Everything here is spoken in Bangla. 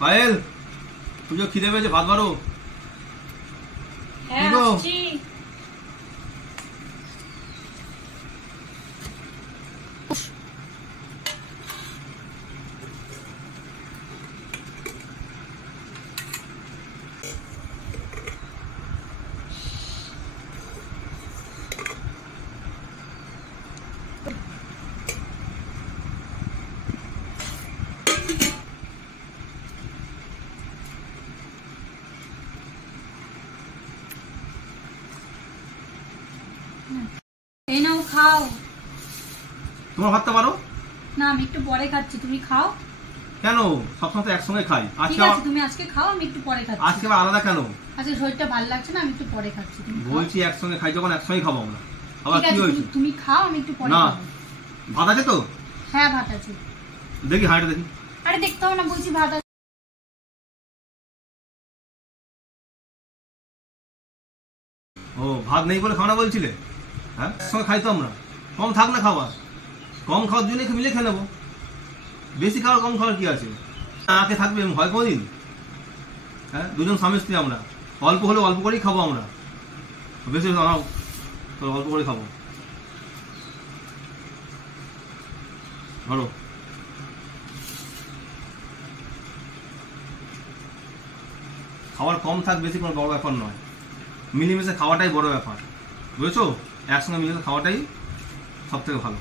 পায়েল, তুই খিদে পেয়েছে, ভাত বাড়ো। হ্যাঁ আসছি। এই নাও খাও। তোমার ভাতটা পারো না, আমি একটু পরে খাচ্ছি, তুমি খাও। কেন? সবসময় তো একসঙ্গে খাই। ঠিক আছে, তুমি আজকে খাও, আমি একটু পরে খাচ্ছি। আজকে আবার আলাদা কেন? আজকে শরীরটা ভালো লাগছে না, আমি একটু পরে খাচ্ছি। বলছি একসঙ্গে খাই যখন একসঙ্গে খাবো আমরা। আবার ঠিক কি আছে, হয়েছে? তুমি খাও, আমি একটু পরে না, খাবো। ভাত আছে তো? হ্যাঁ ভাত আছে। দেখি হাঁড়িটা দেখি। আরে দেখতে হবে না, বলছি ভাত আছে। ও, ভাত নেই বলে খাওয়া বলছিলে? হ্যাঁ, একসঙ্গে খাই তো আমরা। কম থাক না খাবার, কম খাওয়ার জন্য মিলে খেয়ে নেবো। বেশি খাওয়ার কম খাওয়ার কি আছে? আঁকে থাকবে হয় কোনোদিন? হ্যাঁ, দুজন স্বামী স্ত্রী আমরা, অল্প হলে অল্প করেই খাবো আমরা, বেশি নাও, অল্প করে খাবো। ধরো, খাবার কম থাক বেশি কোনো বড় ব্যাপার নয়, মিলেমিশে খাওয়াটাই বড় ব্যাপার, বুঝেছো? একসঙ্গে মিলেমিশে খাওয়াটাই সব থেকে ভালো।